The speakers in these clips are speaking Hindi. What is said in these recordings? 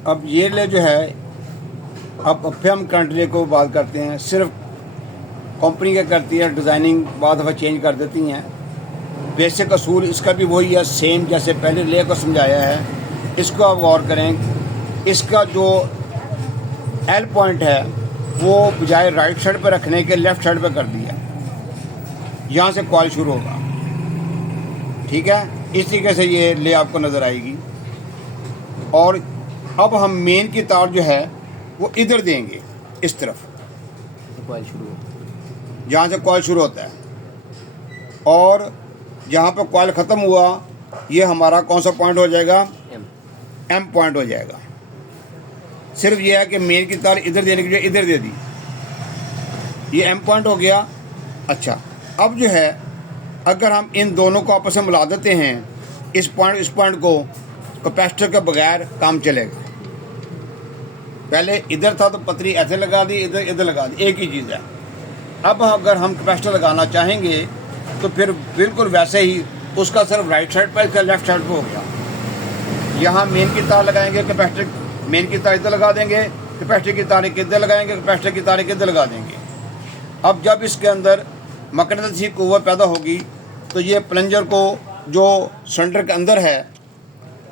अब ये ले जो है, अब फिर हम करंट ले को बात करते हैं। सिर्फ कंपनी क्या करती है, डिज़ाइनिंग बाद दफ़ा चेंज कर देती हैं। बेसिक असूल इसका भी वही है, सेम जैसे पहले ले को समझाया है। इसको आप गौर करें, इसका जो एल पॉइंट है वो बजाय राइट साइड पर रखने के लेफ़्ट साइड पर कर दिया। यहाँ से कॉइल शुरू होगा, ठीक है। इस तरीके से ये ले आपको नज़र आएगी। और अब हम मेन की तार जो है वो इधर देंगे, इस तरफ, कॉइल शुरू हो, जहाँ से कॉइल शुरू होता है। और जहाँ पर कॉइल ख़त्म हुआ, ये हमारा कौन सा पॉइंट हो जाएगा, एम पॉइंट हो जाएगा। सिर्फ ये है कि मेन की तार इधर देने की बजाय इधर दे दी, ये एम पॉइंट हो गया। अच्छा, अब जो है अगर हम इन दोनों को आपस में मिला देते हैं, इस पॉइंट को, कैपेसिटर के बगैर काम चलेगा। पहले इधर था तो पतरी ऐसे लगा दी, इधर लगा दी, एक ही चीज़ है। अब अगर हम कैपेसिटर लगाना चाहेंगे तो फिर बिल्कुल वैसे ही उसका सिर्फ राइट साइड पर, इसका लेफ्ट साइड पर हो गया। यहाँ मेन की तार लगाएंगे, कैपेसिटर मेन की तार इधर लगा देंगे, कैपेसिटर की तार इधर लगाएंगे, कैपेसिटर की तार इधर लगा देंगे। अब जब इसके अंदर मकनैतिसी क़ुव्वत पैदा होगी तो ये प्लंजर को जो सिलेंडर के अंदर है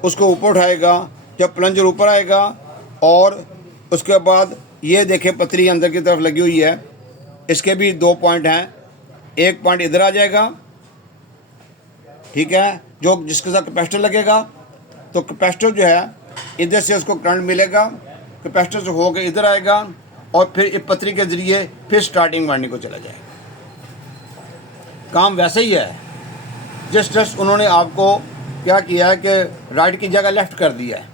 उसको ऊपर उठाएगा। जब प्लंजर ऊपर आएगा और उसके बाद ये देखें पतरी अंदर की तरफ लगी हुई है, इसके भी दो पॉइंट हैं। एक पॉइंट इधर आ जाएगा, ठीक है, जो जिसके साथ कैपेसिटर लगेगा। तो कैपेसिटर जो है इधर से उसको करंट मिलेगा, कैपेसिटर से होकर इधर आएगा और फिर इस पतरी के ज़रिए फिर स्टार्टिंग वाइंडिंग को चला जाएगा। काम वैसे ही है। जस्ट उन्होंने आपको क्या किया है कि राइट की जगह लेफ़्ट कर दिया है।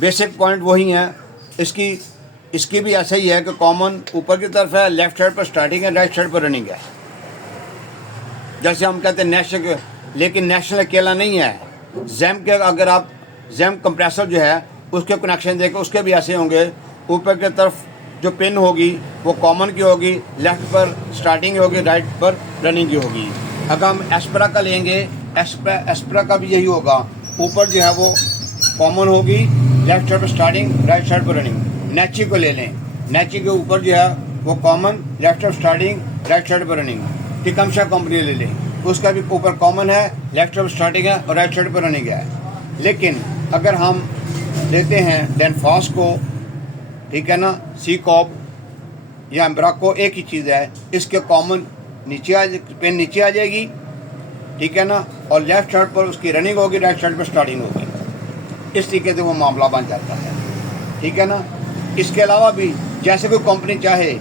बेसिक पॉइंट वही है। इसकी भी ऐसा ही है कि कॉमन ऊपर की तरफ है, लेफ़्ट साइड पर स्टार्टिंग है, राइट साइड पर रनिंग है। जैसे हम कहते हैं नेशनल, लेकिन नेशनल अकेला नहीं है। जैम के अगर आप जैम कंप्रेसर जो है उसके कनेक्शन देखें, उसके भी ऐसे होंगे। ऊपर की तरफ जो पिन होगी वो कॉमन की होगी, लेफ़्ट पर स्टार्टिंग होगी, राइट पर रनिंग की होगी। अगर हम एस्परा का लेंगे, एस्परा का भी यही होगा। ऊपर जो है वो कॉमन होगी, लेफ़्ट साइड पर स्टार्टिंग, राइट साइड पर रनिंग। नैची को ले लें, नैची के ऊपर जो है वो common, left side starting, right side पर रनिंग। टिकमशा कंपनी ले लें, उसका भी ऊपर कॉमन है, लेफ़्ट साइड स्टार्टिंग है और राइट साइड पर रनिंग है। लेकिन अगर हम लेते हैं डेनफॉस को, ठीक है ना, सी कॉप या एम्ब्राको, एक ही चीज़ है। इसके कॉमन नीचे पेन नीचे आ जाएगी, ठीक है ना, और लेफ़्ट साइड पर उसकी रनिंग होगी, राइट साइड पर स्टार्टिंग होगी। इस तरीके से वो मामला बन जाता है, ठीक है ना। इसके अलावा भी जैसे कोई कंपनी चाहे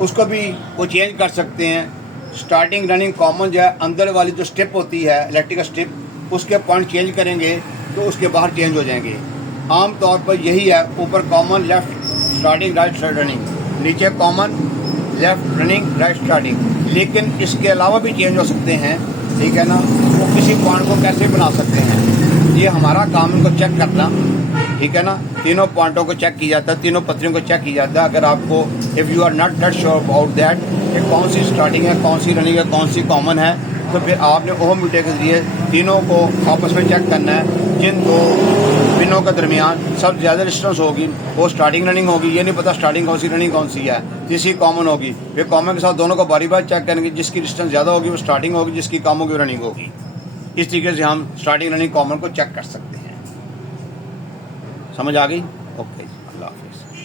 उसको भी वो चेंज कर सकते हैं। स्टार्टिंग रनिंग कॉमन जो है, अंदर वाली जो स्टेप होती है इलेक्ट्रिकल स्टेप, उसके पॉइंट चेंज करेंगे तो उसके बाहर चेंज हो जाएंगे। आम तौर पर यही है, ऊपर common, left starting, right side running, नीचे common, left running, right starting. लेकिन इसके अलावा भी चेंज हो सकते हैं, ठीक है ना। वो किसी पॉइंट को कैसे बना सकते हैं, ये हमारा काम इनको चेक करना, ठीक है ना। तीनों पॉइंटों को चेक किया जाता है, तीनों पत्रियों को चेक किया जाता है। अगर आपको if you are not that sure about that कि कौन सी स्टार्टिंग है, कौन सी रनिंग है, कौन सी कॉमन है, तो फिर आपने ओहम मीटर के जरिए तीनों को आपस में चेक करना है। जिन दो पिनों के दरमियान सबसे ज़्यादा डिस्टेंस होगी वो स्टार्टिंग रनिंग होगी। ये नहीं पता स्टार्टिंग कौन सी, रनिंग कौन सी है। तीसरी कॉमन होगी, फिर कॉमन के साथ दोनों को बारी बार चेक करेंगे। जिसकी डिस्टेंस ज़्यादा होगी वो स्टार्टिंग होगी, जिसकी कम होगी वो रनिंग होगी। इस तरीके से हम स्टार्टिंग रनिंग कॉमन को चेक कर सकते हैं। समझ आ गई? ओके, अल्लाह हाफिज़।